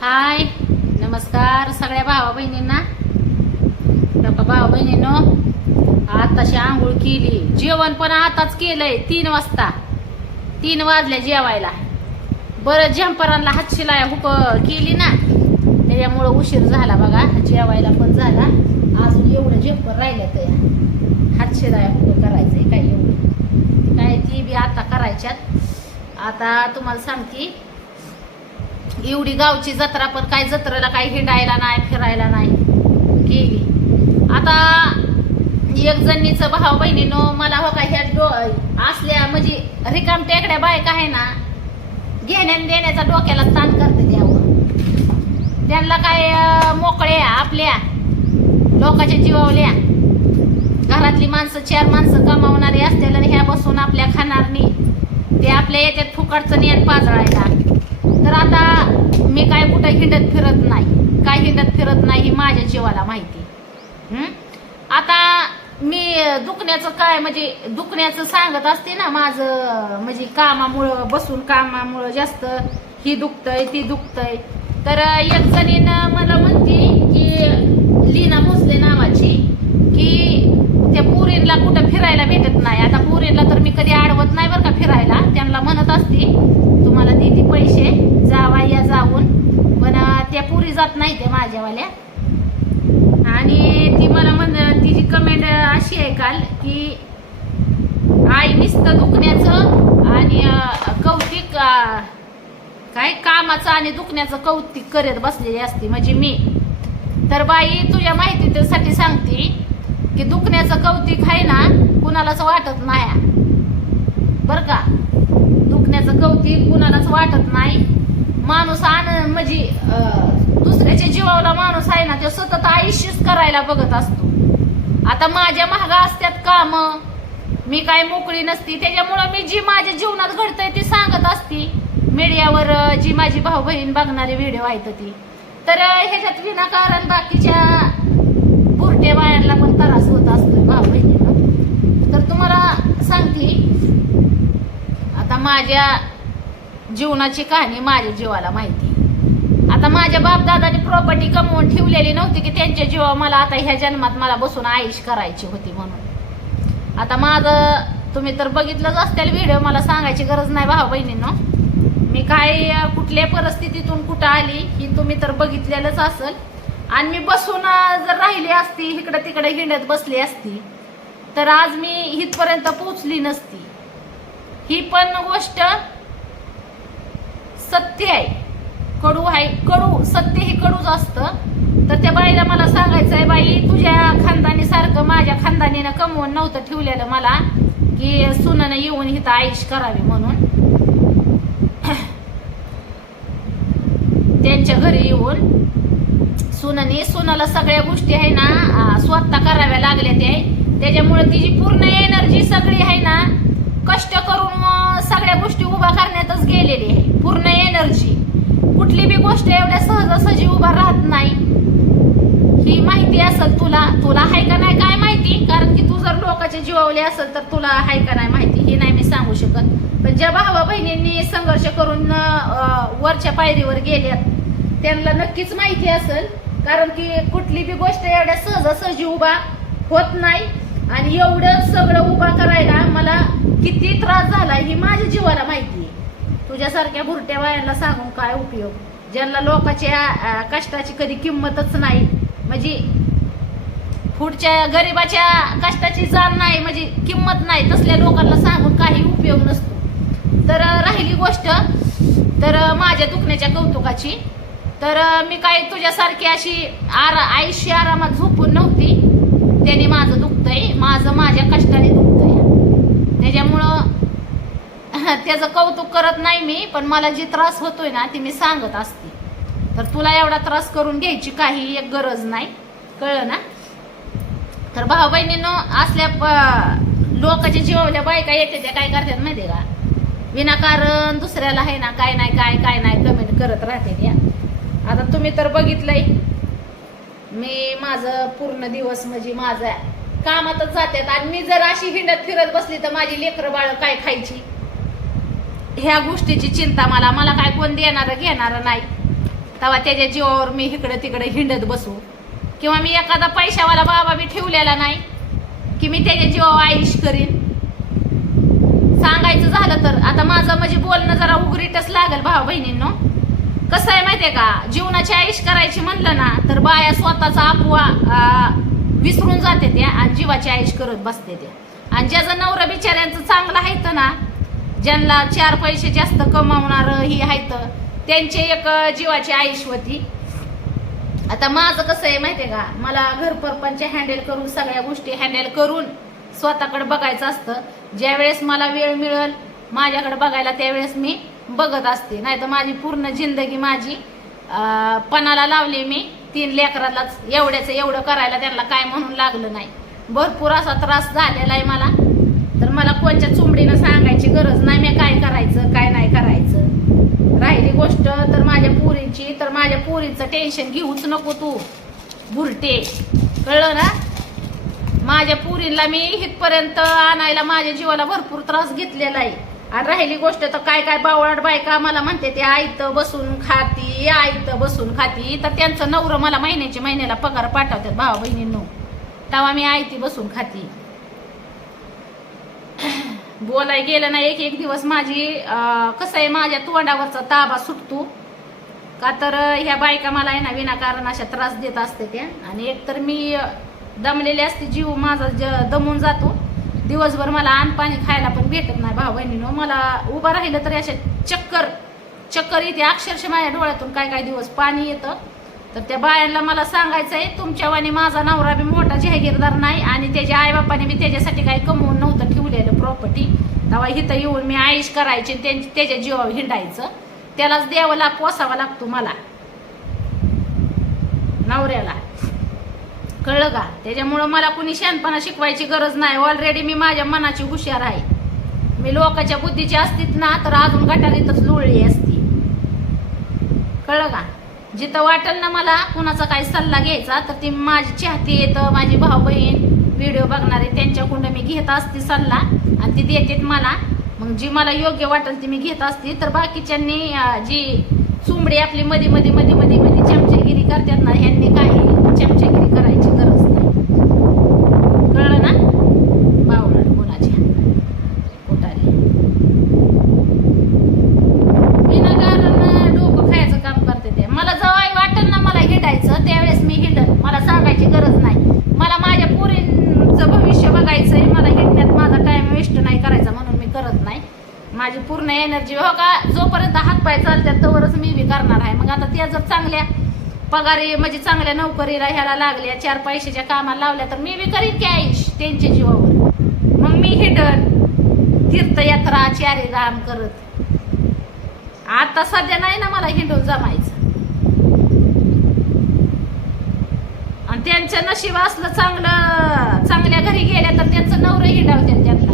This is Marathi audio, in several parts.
हाय नमस्कार सगळ्या भावा बहिणींना. लोक भावा बहिणीनो आताशी आंघोळ केली. जेवण पण आताच केलंय तीन वाजता. तीन वाजल्या जेवायला. बरं झंपरांना हात शिलाय हुक केली ना त्याच्यामुळं उशीर झाला बघा जेवायला पण झाला. अजून एवढं झंपर राहिलं तर हात शिलाय हुक करायचंय काय एवढं. काय ती बी आता करायच्यात. आता तुम्हाला सांगते एवढी गावची जत्रा पण काय जत्रेला काही हिंडायला नाही फिरायला नाही. गेली. आता एक जणीचं भाऊ बहिणीनं मला हो का ह्या डो असल्या म्हणजे रिकाम टेकड्या बायका आहे ना घेण्या देण्याचा डोक्याला ताण करते त्यावर. त्यांना काय मोकळ्या आपल्या लोकांच्या जीवावल्या. घरातली माणसं चार माणसं कमावणारी असतील आणि ह्या बसून आपल्या खाणारनी ते आपल्या याच्यात फुकटचं नियन पाजळायला. कुठं हिंडत फिरत नाही. काय हिंडत फिरत नाही ही माझ्या जीवाला माहिती. आता मी दुखण्याचं काय म्हणजे दुखण्याचं सांगत असते ना माझं म्हणजे कामामुळं बसून कामामुळं जास्त ही दुखतंय ती दुखतंय. तर एक जणीनं मला म्हणते की लीना भोसले नावाची की त्या पुरीला कुठं फिरायला भेटत नाही. आता पुरीला तर मी कधी अडवत नाही बरं का फिरायला. त्यांना म्हणत असते तुम्हाला दिदी पैसे जावा या जाऊन. त्या पुरी जात नाही ते माझ्यावाल्या. आणि ती मला म्हण तिची कमेंट अशी आहे काल की आई नुसतं दुखण्याचं आणि कौतिक काय कामाचं आणि दुखण्याचं कौतिक करत बसलेली असते म्हणजे मी. तर बाई तुझ्या माहितीसाठी सांगते की दुखण्याचं कौतिक आहे ना कुणालाच वाटत नाही बर का? दुखण्याचं कौतिक कुणालाच वाटत नाही. माणूस आनंद म्हणजे अं, दुसऱ्याच्या जीवाला माणूस आहे ना तो सतत आयुष्यच करायला बघत असतो. आता माझ्या महागा असतात काम. मी काय मोकळी नसती. त्याच्यामुळं मी जी माझ्या जीवनात घडतंय ती सांगत असती. मीडियावर जी माझी भाऊ बहीण बघणारे व्हिडिओ आहेत ती. तर ह्याच्यात विनाकारण बाकीच्या बुरट्या बायांना पण त्रास होत असतोय भाऊ बहिणीला तर तुम्हाला सांगते आता माझ्या जीवनाची कहाणी माझ्या जीवाला माहिती आता माझ्या बापदादाने प्रॉपर्टी कमवून ठेवलेली नव्हती की त्यांच्या जीवा मला आता ह्या जन्मात मला बसून आईश करायची होती म्हणून. आता माझं तुम्ही तर बघितलंच असतील व्हिडिओ मला सांगायची गरज नाही भाऊ बहिणींनो. मी काय कुठल्या परिस्थितीतून कुठं आली ही तुम्ही तर बघितलेलंच असल. आणि मी बसून जर राहिली असती इकडं तिकडे हिंडत बसली असती तर आज मी इथपर्यंत पोचली नसती. ही पण गोष्ट सत्य आहे. कडू आहे कडू सत्य हे कडूच असतं. तर त्या बाईला मला सांगायचं आहे बाई तुझ्या खानदानी सारखं माझ्या खानदानीनं कमवून नव्हतं ठेवलेलं मला की सुनानं येऊन इथं आईश करावी म्हणून. त्यांच्या घरी येऊन सुनाने सुनाला सगळ्या गोष्टी आहे ना स्वतः कराव्या लागल्या ते त्याच्यामुळे तिची पूर्ण एनर्जी सगळी आहे ना कष्ट करून सगळ्या गोष्टी उभा करण्यातच गेलेली आहे. पूर्ण एनर्जी कुठली बी गोष्ट एवढ्या सहजासहजी उभा राहत नाही. ही माहिती असेल तुला तुला आहे का नाही काय माहिती? कारण की तू जर लोकांचे जीवावले असेल तर तुला आहे का नाही माहिती हे नाही मी सांगू शकत. पण ज्या भावा बहिणींनी संघर्ष करून वरच्या पायरीवर गेल्यात त्यांना नक्कीच माहिती असेल. कारण की कुठली बी गोष्ट एवढ्या सहजासहजी उभा होत नाही. आणि एवढं सगळं उभा करायला मला किती त्रास झाला ही माझ्या जीवाला माहिती आहे. तुझ्यासारख्या भुरट्या बायांना सांगून काय उपयोग? ज्यांना लोकांच्या कष्टाची कधी किंमतच नाही. म्हणजे पुढच्या गरिबाच्या कष्टाची जाण नाही म्हणजे किंमत नाही तसल्या लोकांना सांगून काही उपयोग नसतो. तर राहिली गोष्ट. तर माझ्या दुखण्याच्या कौतुकाची. तर मी काय तुझ्यासारखी अशी आरा आयुष्य आरामात झोपून नव्हती. त्याने माझं दुखतंय. माझं माझ्या कष्टाने दुखतंय. त्याच्यामुळं त्याचं कौतुक करत नाही मी पण मला जी त्रास होतोय ना ती मी सांगत असते. तर तुला एवढा त्रास करून घ्यायची काही एक गरज नाही. कळलं ना? तर भाऊ बहिणीनं असल्या प- लोकांच्या जीवावल्या बायका येते त्या काय करतात माहिती का? विनाकारण दुसऱ्याला आहे ना काय नाही काय काय नाही कमेंट करत राहते त्या. आता तुम्ही तर बघितलंय मी माझं पूर्ण दिवस म्हणजे माझा कामातच जातात आणि मी जर अशी हिंडत फिरत बसली तर माझी लेकरं बाळ काय खायची? ह्या गोष्टीची चिंता मला मला काय कोण देणार घेणार नाही. तेव्हा त्याच्या जीवावर मी इकडे तिकडे हिंडत बसू. किंवा मी एखादा पैशावाला बाबा बी ठेवलेला नाही की मी त्याच्या जीवावर आयुष करीन. सांगायचं झालं तर आता माझं म्हणजे बोलणं जरा उघडीटच लागेल भाऊ बहिणींनो. कसं आहे माहितीये का? जीवनाची आयुष करायची म्हणलं ना तर बाया स्वतःचा अपवा विसरून जाते त्या आणि जीवाची आयुष करत बसते त्या आणि ज्याचं नवरा बिचाऱ्यांचं चांगलं आहे तर ना ज्यांना चार पैसे जास्त कमावणार ही आहेत त्यांचे एक जीवाची आयुष होती. आता माझं कसं आहे माहितीये का? मला घर परपंच हँडल करून सगळ्या गोष्टी हँडल करून स्वतःकडे बघायचं असतं. ज्यावेळेस मला वेळ मिळेल माझ्याकडे बघायला त्यावेळेस मी बघत असते. नाही तर माझी पूर्ण जिंदगी माझी पणाला लावली मी. तीन लेकरालाच एवढ्याचं एवढं करायला त्यांना काय म्हणून लागलं नाही. भरपूर असा त्रास झालेला आहे मला तर मला कोणत्या चुंबडीनं सांगायची गरज नाही मी काय करायचं काय नाही करायचं. राहिली गोष्ट तर माझ्या पुरीची तर माझ्या पुरीचं टेन्शन घेऊच नको तू. बुरटे. कळलं ना? माझ्या पुरीला मी इथपर्यंत आणायला माझ्या जीवाला भरपूर त्रास घेतलेला आहे. आणि राहिली गोष्ट तर काय काय बावळाट बायका मला म्हणते ते आईत बसून खाती आईत बसून खाती. तर त्यांचं नवरं मला महिन्याच्या महिन्याला पगार पाठवतात भावा बहिणींनो. तेव्हा मी आयती बसून खाती. बोलाय गेलं ना एक एक दिवस माझी कसं आहे माझ्या तोंडावरचा ताबा सुटतो. का तर ह्या बायका मला आहे ना विनाकारण अशा त्रास देत असते त्या. आणि एक तर मी दमलेली असते जीव माझा ज- दमून जातो. दिवसभर मला अन्न पाणी खायला पण भेटत नाही भाऊ बहिणीनो मला उभं राहिलं तरी अशा चक्कर चक्कर येते. अक्षरशः माझ्या डोळ्यातून काय काय दिवस पाणी येतं. तर त्या बायांना मला सांगायचं आहे तुमच्यावानी माझा नवरा बी मोठा जहागीरदार नाही आणि त्याच्या आईबापाने बी त्याच्यासाठी काही कमवून नव्हतं. ठेवलेलं प्रॉपर्टी तेव्हा इथं येऊन मी आईश करायची आणि त्यांची- त्याच्या जीवावर हिंडायचं. त्यालाच द्यावं लाग पोसावा लागतो मला. नवऱ्याला. कळलं का? त्याच्यामुळं मला कुणी शहाणपणा शिकवायची गरज नाही. ऑलरेडी मी माझ्या मनाची हुशार आहे. मी लोकांच्या बुद्धीची असतीत ना तर अजून गटारीतच लोळली असती. कळलं का? जिथं वाटेल ना मला कुणाचा काही सल्ला घ्यायचा तर ती माझी चाहती येतं माझी भाऊ बहीण व्हिडिओ बघणारे त्यांच्याकडून मी घेत असते सल्ला आणि ती देतात मला. मग जी मला योग्य वाटेल ती मी घेत असते. तर बाकीच्यांनी जी चुंबडी आपली मध्ये मध्ये मध्ये मध्ये मध्ये चमचेगिरी करतात ना ह्यांनी काही चमचेगिरी करायची गरज नाही कळलं ना बावळट कोणाच्या कोटारी विनाकारण डोकं खायचं काम करते ते मला जवळ वाटेल ना मला हिंडायचं त्यावेळेस मी हिंडन मला सांगायची गरज नाही मला माझ्या पोरींचं भविष्य बघायचंय मला हिंडण्यात माझा टाइम वेस्ट नाही करायचा म्हणून मी करत नाही माझी पूर्ण एनर्जी हो का जोपर्यंत हातपाय चालतात तोवरच मी बी करणार आहे. मग आता त्या जर चांगल्या पगारी म्हणजे चांगल्या नोकरीला ह्याला लागल्या चार पैशाच्या कामाला लावल्या तर मी बी करीन कॅश त्यांच्या जीवावर. मग मी हिडन तीर्थयात्रा चारी राम करत. आता सध्या नाही ना मला हिंडून जमायचं. आणि त्यांचं नशीब असलं चांगलं चांगल्या घरी गेल्या तर त्यांचं नवरं हिंडावतात त्यांना.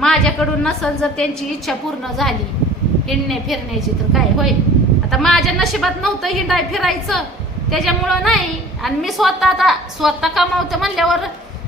माझ्याकडून नसल जर त्यांची इच्छा पूर्ण झाली हिंडणे फिरण्याची तर काय होय? आता माझ्या नशिबात नव्हतं हिंडाय फिरायचं. त्याच्यामुळं नाही. आणि मी स्वतः आता स्वतः कमावते म्हणल्यावर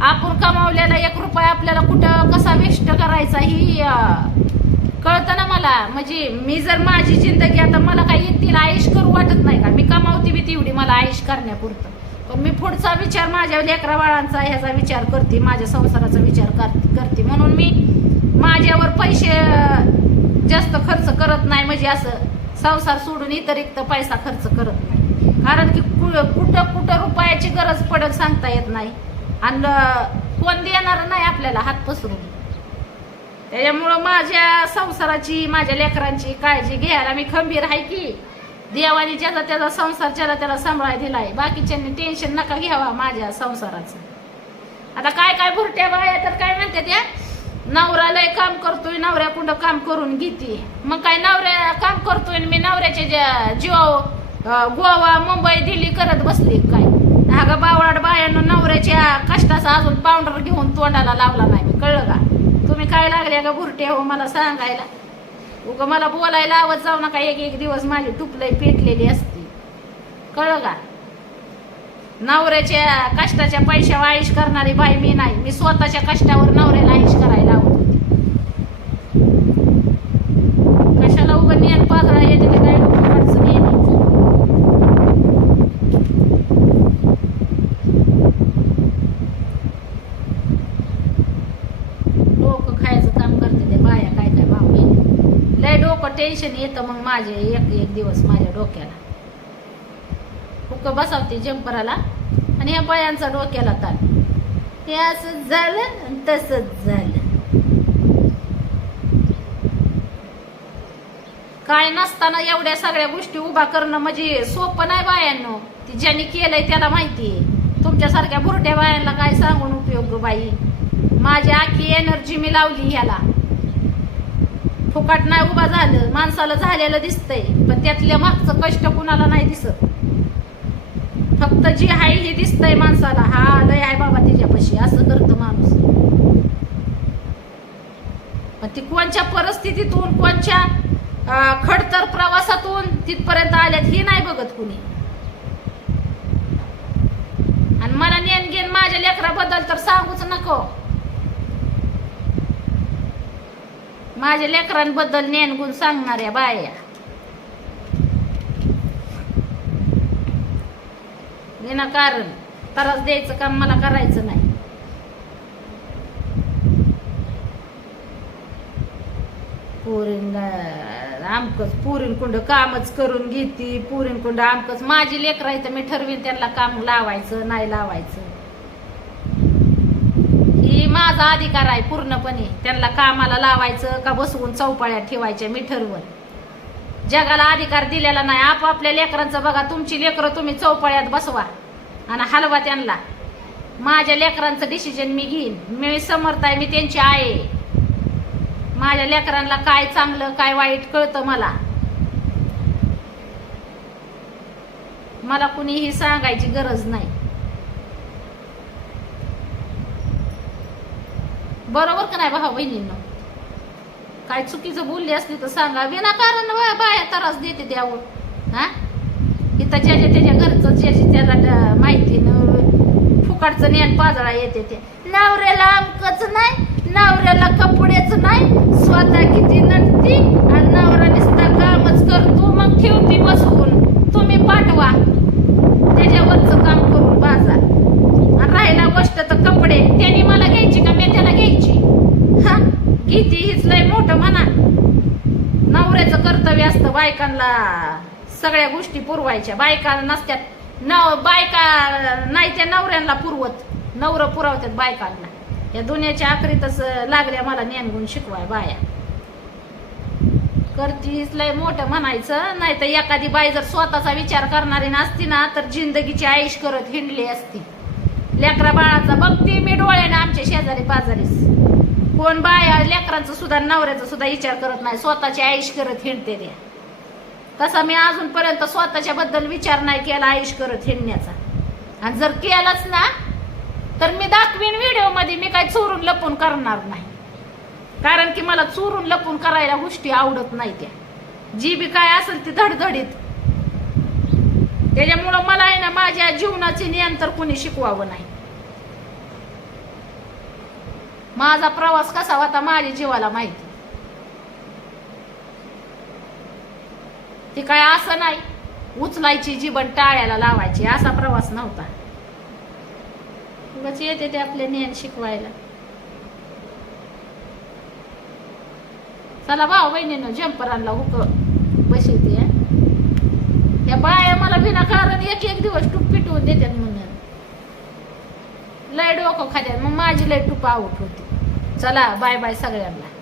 आपण कमावलेला एक रुपया आपल्याला कुठं कसा वेस्ट करायचा ही कळतं ना मला. म्हणजे मी जर माझी जिंदगी आता मला काही येतील आयुष करू वाटत नाही का? मी कमावते बी तेवढी मला आयुष करण्यापुरतं. पण मी पुढचा विचार माझ्या लेकरा बाळांचा ह्याचा विचार करते माझ्या संसाराचा विचार कर- करते. म्हणून मी माझ्यावर पैसे जास्त खर्च करत नाही म्हणजे असं संसार सोडून इतरिक्त पैसा खर्च करत नाही. कारण की कु- कुठं कुठं रुपयाची गरज पडत सांगता येत नाही. आणि कोण देणार नाही आपल्याला हात पसरून. त्याच्यामुळं माझ्या संसाराची माझ्या लेकरांची काळजी घ्यायला मी खंबीर आहे की देवाने ज्याचा त्याचा संसार ज्याला त्याला सांभाळाय दिलाय बाकीच्यांनी टेन्शन नका घ्यावा माझ्या संसाराचं. आता काय काय भुरट्या बाया तर काय म्हणते त्या नवऱ्यालाही काम करतोय नवऱ्या कुंड काम करून घेते. मग काय नवऱ्या काम करतोय आणि मी नवऱ्याच्या ज्या गोवा मुंबई दिल्ली करत बसली काय? अगं बावळाट बायानं नवऱ्याच्या कष्टाचा अजून पावडर घेऊन तोंडाला लावला नाही मी कळलं का? तुम्ही काय लागले का बुरटे हो मला सांगायला? उग मला बोलायला आवाज जाऊ नका एक एक दिवस माझी टुपलई पेटलेली असती. कळलं का? नवऱ्याच्या कष्टाच्या पैशावर आयुष करणारी बाई मी नाही. मी स्वतःच्या कष्टावर नवऱ्याला आयुष करायला आवडत होती कशाला उगा नियत पाजळा येते ते काय अडचण येते टेन्शन येतं मग माझे एक एक दिवस माझ्या डोक्याला. हुक बसावते जंपराला आणि या बायांचा डोक्याला ताण. हे असंच झालं आणि तसंच झालं. काय नसताना एवढ्या सगळ्या गोष्टी उभा करणं म्हणजे सोपं नाही बायांनो. ती ज्यांनी केलंय त्याला माहिती आहे तुमच्यासारख्या बुरट्या बायांना काय सांगून उपयोग बाई? माझी आखी एनर्जी मी लावली ह्याला. फुकट नाही उभा झालं माणसाला झालेलं दिसतंय पण त्यातल्या मागचं कष्ट कुणाला नाही दिसत. फक्त जी आहे हे दिसतंय माणसाला हा लय आहे बाबा तिच्यापाशी असं करतं माणूस. पण ती कोणच्या परिस्थितीतून कोणच्या खडतर प्रवासातून तिथपर्यंत आल्यात हे नाही बघत कुणी. आणि मला नेणगेन माझ्या लेकराबद्दल तर सांगूच नको. माझ्या लेकरांबद्दल नेनगुण सांगणाऱ्या बाया. विनाकारण त्रास द्यायचं काम मला करायचं नाही. पोरींना आमकच पुरीन कुंड कामच करून घेती पुरीन कुंड आमकच. माझी लेकर आहे तर मी ठरवीन त्यांना काम लावायचं नाही लावायचं. माझा अधिकार आहे पूर्णपणे. त्यांना कामाला लावायचं का बसवून चौपाळ्यात ठेवायच्या मी ठरवून जगाला अधिकार दिलेला नाही. आपापल्या लेकरांचं बघा तुमची लेकरं तुम्ही चौपाळ्यात बसवा आणि हलवा त्यांना. माझ्या लेकरांचं डिसिजन मी घेईन. मी समर्थ आहे मी त्यांची आहे. माझ्या लेकरांना काय चांगलं काय वाईट कळतं मला? मला कुणीही सांगायची गरज नाही. बरोबर का नाही भाऊ बहिणींनो? काय चुकीचं बोलली असली तर सांगा. विनाकारण बाया त्रास देते द्यावं हा? इथं ज्याच्या त्याच्या घरचं ज्याची त्याला माहिती न फुकटचं नेन पाजळा येते ते. नवऱ्याला अमकच नाही नवऱ्याला कपडेच नाही स्वतः किती नटती आणि नवरा नुसता कामच करतो मग ठेवती बसवून तुम्ही पाठवा त्याच्यावरचं काम करून बाजार आणि राहिला गोष्ट तर कपडे त्याने मला घ्यायची का मी त्याला घ्यायची हा किती हीच लय मोठं म्हणा नवऱ्याचं कर्तव्य असतं बायकांना सगळ्या गोष्टी पुरवायच्या. बायका नसत्यात. नव बायका नाही त्या नवऱ्यांना पुरवत. नवरं पुरवतात बायकांना. या दुनियाच्या आखरीतच लागल्या मला ज्ञानगुण शिकवाय बाया. करतीस लय मोठं म्हणायचं. नाही तर एखादी बाई जर स्वतःचा विचार करणारी नसती ना तर जिंदगीची आईश करत हिंडली असती. लेकरा बाळाचा बघती मी डोळ्याने आमच्या शेजारी पाजारीस. कोण बाया लेकरांचं सुद्धा नवऱ्याचा सुद्धा विचार करत नाही. स्वतःची आयुष करत हिंडते त्या. तसा मी अजूनपर्यंत स्वतःच्या बद्दल विचार नाही केला आयुष करत हिंडण्याचा. आणि जर केलाच ना तर मी दाखवीन व्हिडिओमध्ये मी काय चोरून लपून करणार नाही. कारण की मला चोरून लपून करायला गोष्टी आवडत नाही त्या. जी बी काय असेल ती धडधडीत. त्याच्यामुळं मला आहे ना माझ्या जीवनाचे नियंत्रण कोणी शिकवावं नाही. माझा प्रवास कसा होता माझ्या जीवाला माहिती. ती काय असं नाही. उचलायची जीवन टाळ्याला लावायची असा प्रवास नव्हता. उगाच येते ते आपले ज्ञान शिकवायला. चला भाऊ बहिणीनं जम्पर आणला हुक बसवते या. बाया मला विनाकारण एक एक दिवस टूप पिटवून देतात म्हणून. लय डोकं खात्यात. मग माझी लय टूप आऊट होती. चला बाय बाय सगळ्यांना.